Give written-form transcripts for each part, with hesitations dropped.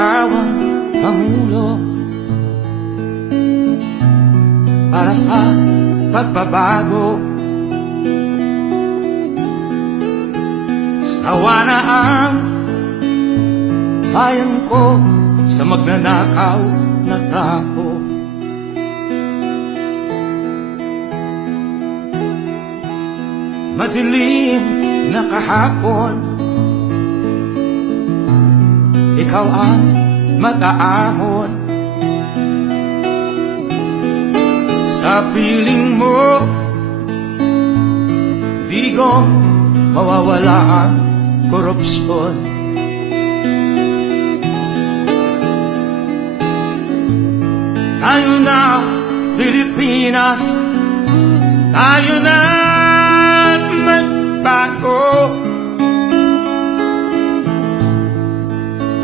ikaw ang pamulo para sa pagbabago. Sawa na ang bayan ko sa magnanakaw na tao. Madilim na kahapon, ikaw ang mag-aahon. Sa piling mo, di ko mawawala ang korupsyon. Tayo na, Pilipinas, tayo na magbago.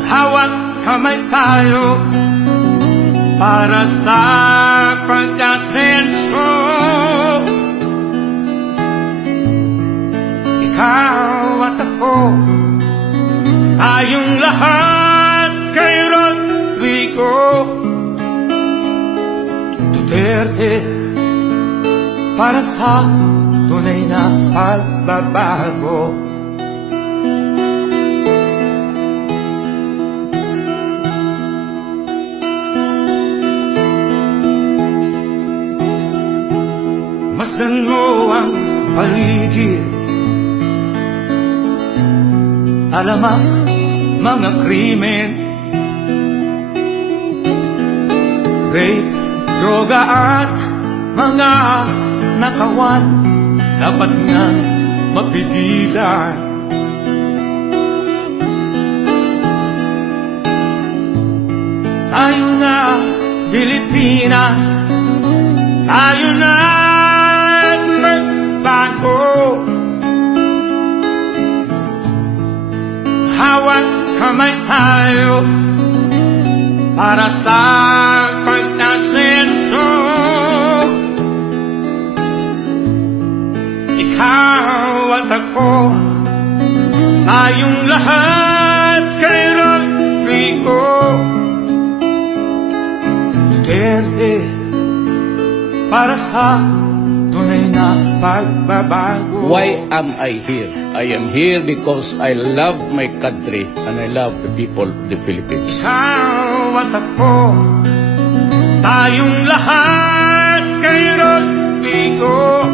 Hawak kamay tayo para sa pag-asenso. Ikaw at ako, tayong lahat kay Rodrigo Duterte, para sa tunay na pagbabago. Masdan mo ang paligid, alamak mga krimen, rape, droga at mga nakawan, dapat nga mapigilan. Tayo na, Pilipinas, tayo na magbago. Hawak kamay tayo para sa pag-asenso. Ikaw at ako, tayong lahat kay Rodrigo Duterte, para sa tunay na pagbabago. Why am I here? I am here because I love my country and I love the people of the Philippines. Ikaw at ako, tayong lahat kay Rodrigo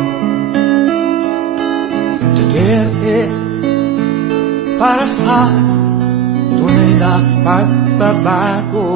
Duterte, para sa tunay na pagbabago.